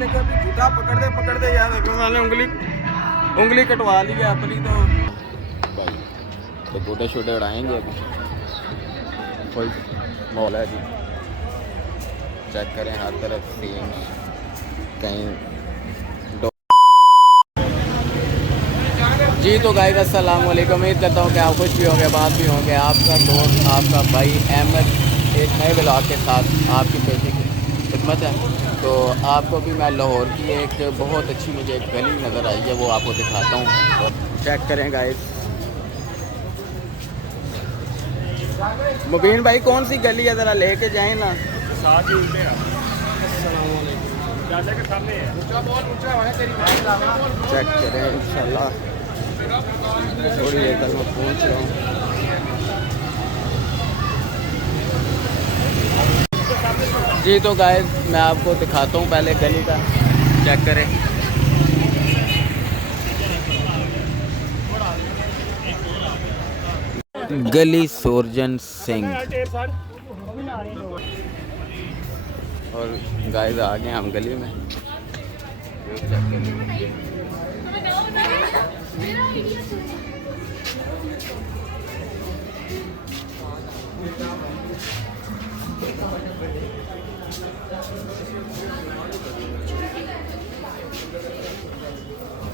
देखो अभी जूता पकड़ते यार देखो मैंने उंगली कटवा ली है अपनी तो भाई। तो गोटे छोटे उड़ाएंगे अभी, फुल मॉल है जी। चेक करें हर तरफ सीन कहीं जी। तो गाइस अस्सलाम वालेकुम, उम्मीद करता हूँ कि आप खुश भी होंगे, बात भी होंगे। आपका दोस्त आपका भाई अहमद एक नए ब्लॉग के साथ आपकी पेशी की खिदमत है। तो आपको भी मैं लाहौर की एक बहुत अच्छी मुझे एक गली नज़र आई है, वो आपको दिखाता हूँ और चेक करें गाइस। मुबीन भाई कौन सी गली है, ज़रा लेके जाएं ना। चेक करें इंशाल्लाह, थोड़ी देर तक मैं पहुँच रहा हूँ। जी तो गाइस मैं आपको दिखाता हूँ पहले गली का, चेक करें। गली सुरजन सिंह। और गाइस आ गए हम गली में।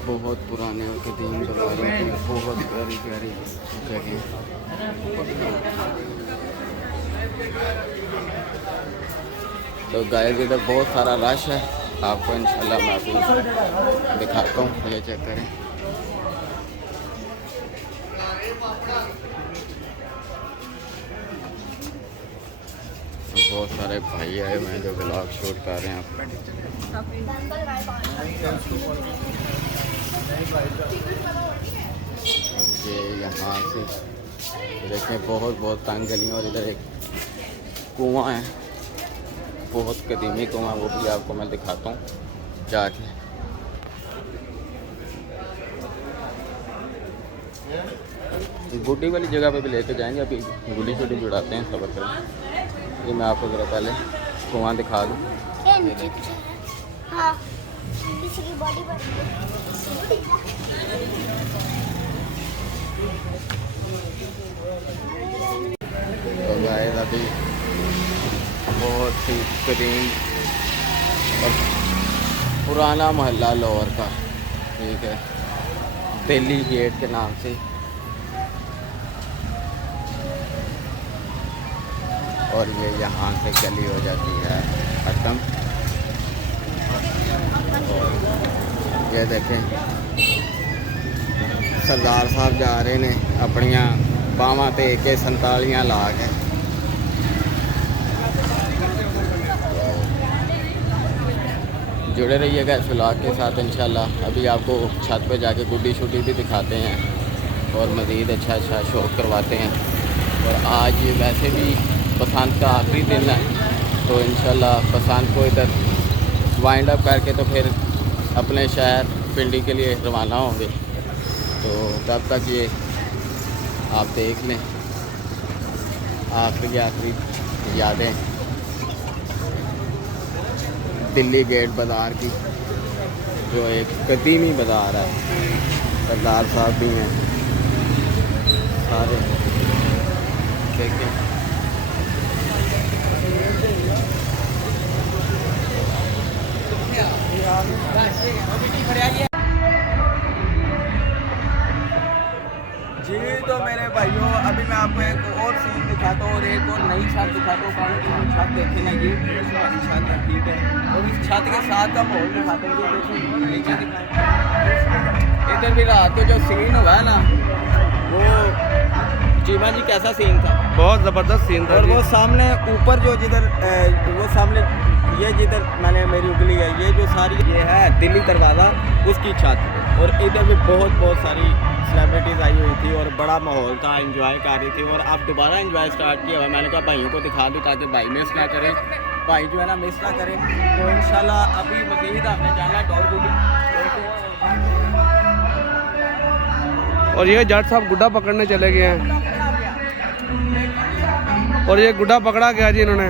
बहुत पुराने और कदीम दरबारों की बहुत प्यारी प्यारी जगह। तो गाइस इधर बहुत सारा रश है, आपको इंशाल्लाह मैं अभी दिखाता हूँ, ये चेक करें। बहुत सारे भाई आए हुए हैं जो ब्लॉग शूट कर रहे हैं। और ये यहाँ से देखें बहुत तंग गलियाँ, और इधर एक कुआं है, बहुत कदीमी कुआं, वो भी आपको मैं दिखाता हूँ जाके। गुड्डी वाली जगह पे भी लेके जाएंगे, अभी गुड्डी शुड्डी जुड़ाते हैं सबर करें। ये मैं आपको ज़रा पहले कुआं दिखा दूँ। तो गाइस अभी बहुत ही करीम और पुराना मोहल्ला लाहौर का, ठीक है, दिल्ली गेट के नाम से। और ये यहाँ से गली हो जाती है ख़त्म। और ये देखें सरदार साहब जा रहे ने अपनिया बावां ते AK-47 ला के। जुड़े रहिएगा इस व्लॉग के साथ इंशाल्लाह। अभी आपको छत पे जाके गुड्डी शुड्डी भी दिखाते हैं और मज़ीद अच्छा शौक करवाते हैं। और आज वैसे भी बसंत का आखिरी दिन है, तो इंशाल्लाह बसंत को इधर वाइंड अप करके तो फिर अपने शहर पिंडी के लिए रवाना होंगे। तो तब तक ये आप देख लें आखिरी यादें दिल्ली गेट बाज़ार की, जो एक कदीमी बाज़ार है। सरदार साहब भी हैं सारे, देखें। जी तो मेरे भाइयों अभी मैं आपको एक और सीन दिखाता हूँ और एक और नई छत दिखाता हूँ। छत देखे ना, ये छत है, ठीक है। और इस छत के साथ का माहौल दिखाता हूँ। नीचे इधर भी रात को जो सीन हुआ है ना, वो चीमा जी कैसा सीन था? बहुत ज़बरदस्त सीन था। और वो सामने ऊपर जो जिधर वो सामने ये जिधर मैंने मेरी उंगली है, ये जो सारी ये है दिल्ली दरवाज़ा, उसकी छत। और इधर भी बहुत सारी सेलिब्रिटीज़ आई हुई थी और बड़ा माहौल था, एंजॉय कर रही थी। और अब दोबारा एंजॉय स्टार्ट किया हुआ। मैंने कहा भाइयों को दिखा दूँ ताकि भाई मिस ना करें, भाई जो है ना मिस ना करें। तो इंशाल्लाह अभी मज़ीद आपने जाना टॉल गुडी। और ये जट साहब गुड्डा पकड़ने चले गए हैं, और ये गुड्डा पकड़ा गया जी इन्होंने।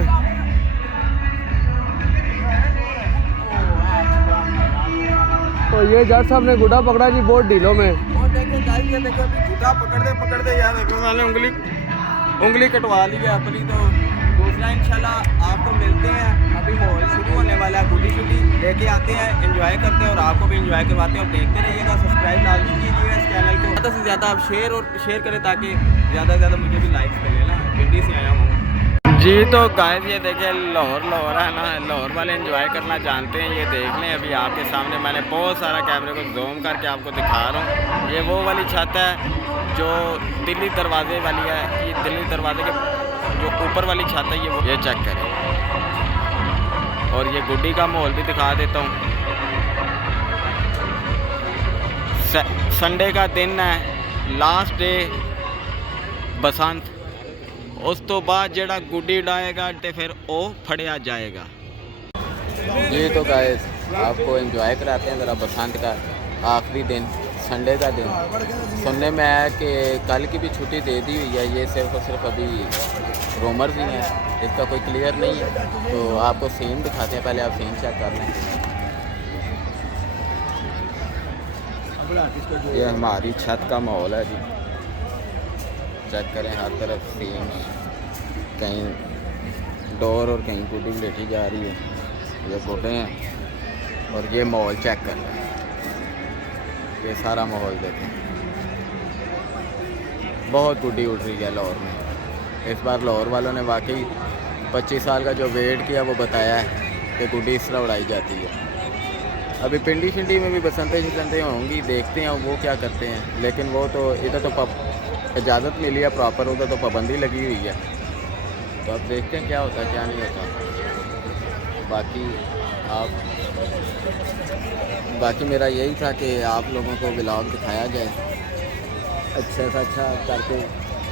तो ये जट साहब ने गुड्डा पकड़ा जी बहुत ढीलों में। और देखो गाइस, ये देखो अभी गुड्डा पकड़ते पकड़ते यार देखो मैंने उंगली कटवा ली है अपनी। तो दूसरा इंशाल्लाह आपको मिलते हैं, अभी माहौल शुरू होने वाला है, गुड्डी शुड्डी लेके आते हैं, एंजॉय करते हैं और आपको भी एंजॉय करवाते हैं। और देखते रहिएगा, सब्सक्राइब लाजमी कीजिएगा इस चैनल को, ज़्यादा से ज़्यादा आप शेयर करें ताकि ज़्यादा से ज़्यादा मुझे भी लाइक्स मिले ना। पिंडी से आया हूँ जी। तो गाइस ये देखिए लाहौर है ना, लाहौर वाले एंजॉय करना जानते हैं। ये देख लें अभी आपके सामने मैंने बहुत सारा कैमरे को जूम करके आपको दिखा रहा हूँ। ये वो वाली छत है जो दिल्ली दरवाजे वाली है। ये दिल्ली दरवाजे के जो ऊपर वाली छत है ये चेक करें। और ये गुड्डी का माहौल भी दिखा देता हूँ। संडे का दिन है, लास्ट डे बसंत। उस तो बाद जड़ा गुड्डी उड़ाएगा तो फिर वो फड़िया जाएगा जी। तो गाइस आपको एंजॉय कराते हैं ज़रा बसंत का आखिरी दिन, संडे का दिन। सुनने में आया कि कल की भी छुट्टी दे दी हुई है। ये सिर्फ और सिर्फ अभी रूमर्स ही हैं, इसका कोई क्लियर नहीं है। तो आपको सीन दिखाते हैं, पहले आप सीन चेक कर लें। ये हमारी छत का माहौल है जी, चेक करें हर तरफ सीन, कहीं डोर और कहीं गुड्डी लेटी जा रही है। ये गुड्डे हैं और ये माहौल चेक कर लें। ये सारा माहौल देखें, बहुत गुड्डी उड़ रही है लाहौर में इस बार। लाहौर वालों ने वाकई 25 साल का जो वेट किया वो बताया है कि गुड्डी इस तरह उड़ाई जाती है। अभी पिंडी शिंडी में भी बसंतें शसंतें होंगी, देखते हैं वो क्या करते हैं। लेकिन वो तो इधर तो इजाज़त मिली है प्रॉपर, उधर तो पाबंदी लगी हुई है। तो अब देखते हैं क्या होता है क्या नहीं होता। बाकी मेरा यही था कि आप लोगों को व्लॉग दिखाया जाए, अच्छा से अच्छा करके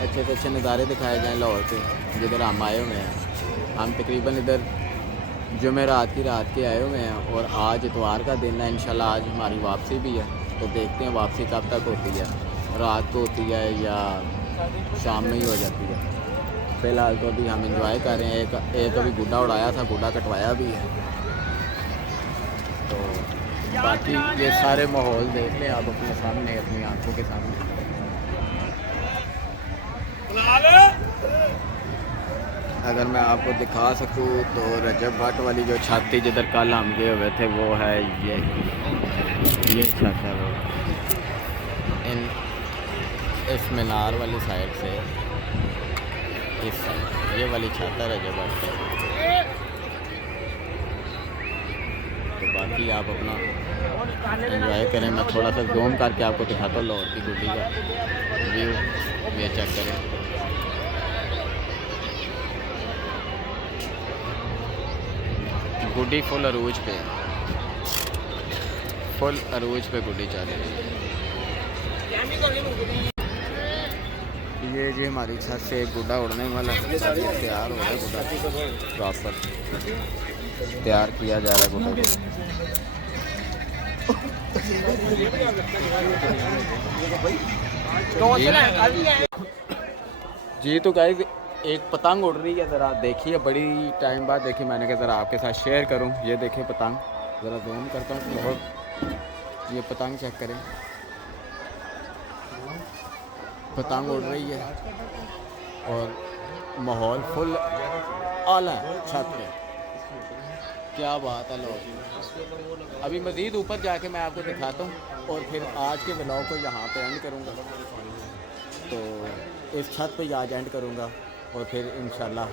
अच्छे से अच्छे नज़ारे दिखाए जाएँ लाहौर के जिधर हम आए हुए हैं। हम तकरीबन इधर जुमेरात की रात के आए हुए हैं और आज इतवार का दिन है। इंशाल्लाह आज हमारी वापसी भी है। तो देखते हैं वापसी कब तक होती है, रात को होती है या शाम में ही हो जाती है। फ़िलहाल तो अभी हम इंजॉय कर रहे हैं। एक अभी गुड्डा उड़ाया था, गुड्डा कटवाया भी है। तो बाकी ये सारे माहौल देख लें आप अपने सामने, अपनी आंखों के सामने। अगर मैं आपको दिखा सकूँ तो रजब भट्ट वाली जो छत थी जिधर कल हम गए हुए थे वो है ये छत है। वो इस मीनार वाली साइड से इस साइड ये वाली छत है रजब भट्ट की। तो बाकी आप अपना एंजॉय करें। मैं थोड़ा सा जूम करके आपको दिखाता हूँ लाहौर की गुड्डी का व्यू, ये चेक करें। गुड्डी फुल अरूज पे गुड्डी चल रही है। ये जी हमारी छत से एक गुड्डा उड़ने वाला तैयार हो रहा है। गुड्डा प्रॉपर तैयार किया जा रहा है गुड्डे को जी। तो गाइस एक पतंग उड़ रही है, ज़रा देखिए, बड़ी टाइम बाद देखी मैंने कहा ज़रा आपके साथ शेयर करूं। ये देखिए पतंग, ज़रा जूम करता हूँ बहुत। ये पतंग चेक करें, पतंग उड़ रही है और माहौल फुल आला है छत पे। क्या बात है लोग। अभी मज़ीद ऊपर जाके मैं आपको दिखाता हूँ और फिर आज के व्लॉग को यहाँ पे एंड करूँगा। तो इस छत पे आज एंड करूँगा और फिर इंशाल्लाह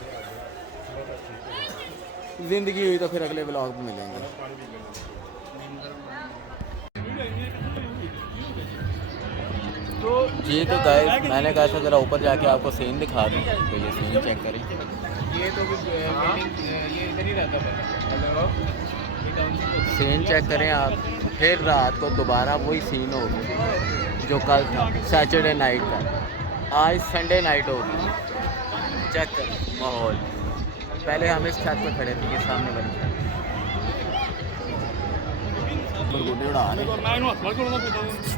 ज़िंदगी हुई तो फिर अगले व्लॉग में मिलेंगे। जी तो गाइस मैंने कहा था ज़रा ऊपर जाके आपको सीन दिखा दूँ। तो ये सीन चेक करें। ये तो ये इधर ही रहता है। सीन चेक करें आप। फिर रात को दोबारा वही सीन होगी जो कल था सैटरडे नाइट का। आज संडे नाइट होगी। चेक करें माहौल। पहले हम इस छत पर खड़े थे, ये सामने वाली छत। गुड्डे उड़ा रहे,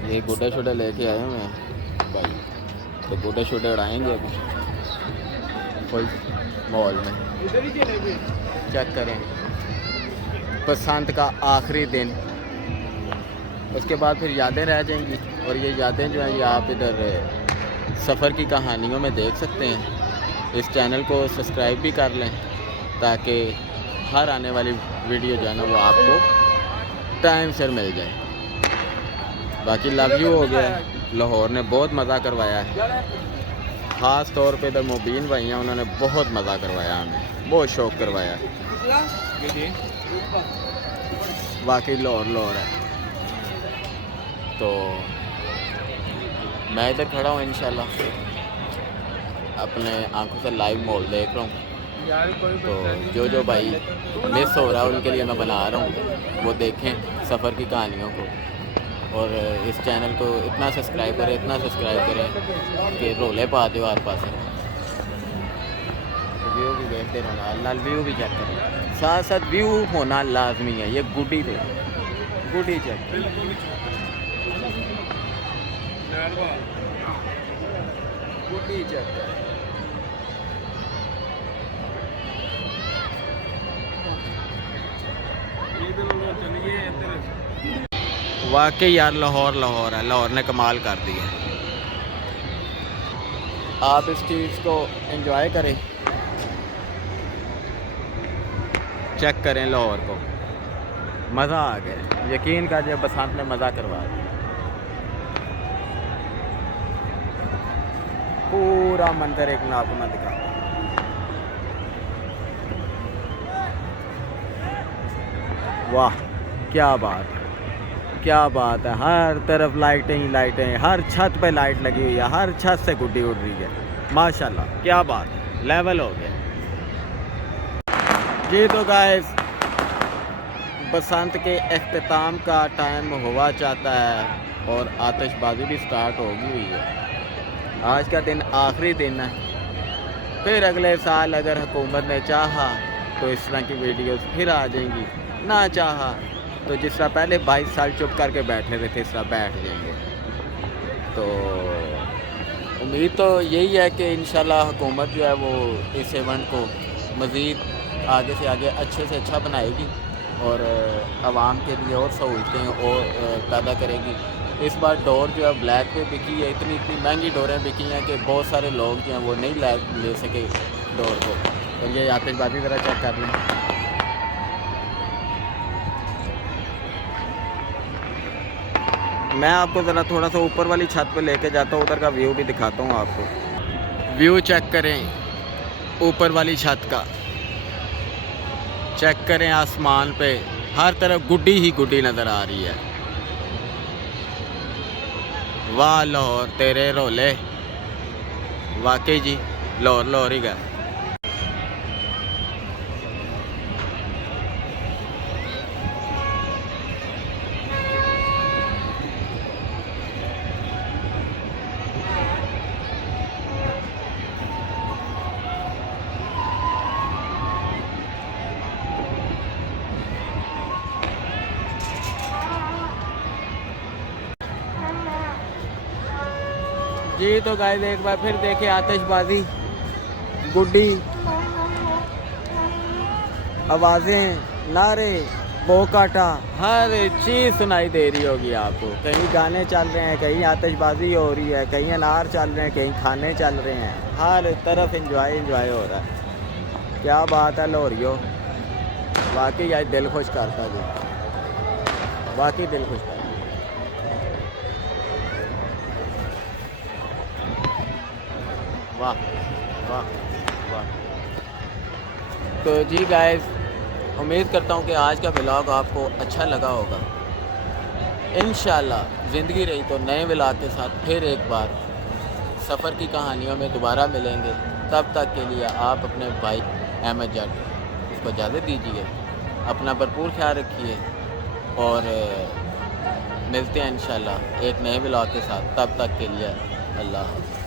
ये गुड्डे छोटे लेके आए हुए हैं भाई। तो गुड्डे छोटे उड़ाएंगे अभी फुल माहौल में। चेक करें बसंत का आखिरी दिन उसके बाद फिर यादें रह जाएंगी, और ये यादें जो हैं ये आप इधर सफ़र की कहानियों में देख सकते हैं। इस चैनल को सब्सक्राइब भी कर लें ताकि हर आने वाली वीडियो जो है ना वो आपको टाइम से मिल जाए। बाकी लव यू हो गया। लाहौर ने बहुत मज़ा करवाया है, ख़ास तौर पे इधर मुबीन भाई हैं, उन्होंने बहुत मज़ा करवाया, हमें बहुत शौक़ करवाया। वाकई लाहौर है। तो मैं इधर खड़ा हूँ, इंशाल्लाह अपने आंखों से लाइव माहौल देख रहा हूँ। तो जो भाई मिस हो रहा है उनके लिए मैं बना रहा हूँ, वो देखें सफ़र की कहानियों को, और इस चैनल को इतना सब्सक्राइब करें कि रोले पा दो हर पास। व्यू भी देखते रहना, लाल व्यू भी चेक करें, साथ साथ व्यू होना लाजमी है। ये गुडी थे, गुडी चेक गुडी चेक करें। वाकई यार लाहौर है, लाहौर ने कमाल कर दिया। आप इस चीज़ को एंजॉय करें, चेक करें लाहौर को, मज़ा आ गया। यकीन कर जब बसंत ने मज़ा करवा दिया, पूरा मंजर एक मैं आपको मैं दिखा। वाह क्या बात है, क्या बात है। हर तरफ लाइटें ही लाइटें हैं, हर छत पे लाइट लगी हुई है, हर छत से गुड्डी उड़ रही है। माशाल्लाह क्या बात है, लेवल हो गया जी। तो गाइस बसंत के अख्ताम का टाइम हुआ चाहता है और आतिशबाजी भी स्टार्ट होगी हुई है। आज का दिन आखिरी दिन है, फिर अगले साल अगर हुकूमत ने चाहा तो इस तरह की वीडियोस फिर आ जाएंगी, ना चाहा तो जिस तरह पहले 22 साल चुप करके बैठे थे इस तरह बैठ जाएंगे। तो उम्मीद तो यही है कि इंशाल्लाह हुकूमत जो है वो इस इवेंट को मज़ीद आगे से आगे अच्छे से अच्छा बनाएगी और आवाम के लिए और सहूलतें और पैदा करेगी। इस बार डोर जो है ब्लैक पे बिकी है, इतनी महंगी डोरें बिकी हैं कि बहुत सारे लोग जो हैं वो नहीं ले सके डोर को। तो ये आतिशबाजी ज़रा चेक कर लें। मैं आपको ज़रा थोड़ा सा ऊपर वाली छत पे लेके जाता हूँ, उधर का व्यू भी दिखाता हूँ आपको। व्यू चेक करें ऊपर वाली छत का, चेक करें आसमान पे हर तरफ गुड्डी ही गुड्डी नज़र आ रही है। वाह लाहौर तेरे रोले, वाकई जी लाहौर ही गया। जी तो गाइस एक बार फिर देखे आतिशबाजी, गुड्डी, आवाज़ें, नारे, बोकाटा, हर चीज़ सुनाई दे रही होगी आपको। कहीं गाने चल रहे हैं, कहीं आतिशबाजी हो रही है, कहीं अनार चल रहे हैं, कहीं खाने चल रहे हैं, हर तरफ एंजॉय हो रहा है। क्या बात है लाहौरियो, वाकई आज दिल खुश करता जी, वाकई दिल खुश करता। वाह वाह वाह। तो जी गाइस उम्मीद करता हूँ कि आज का व्लॉग आपको अच्छा लगा होगा। इंशाल्लाह ज़िंदगी रही तो नए व्लॉग के साथ फिर एक बार सफ़र की कहानियों में दोबारा मिलेंगे। तब तक के लिए आप अपने भाई अहमद जट इसको इजाज़त दीजिए, अपना भरपूर ख्याल रखिए और मिलते हैं इंशाल्लाह एक नए व्लॉग के साथ। तब तक के लिए अल्लाह हाफ़िज़।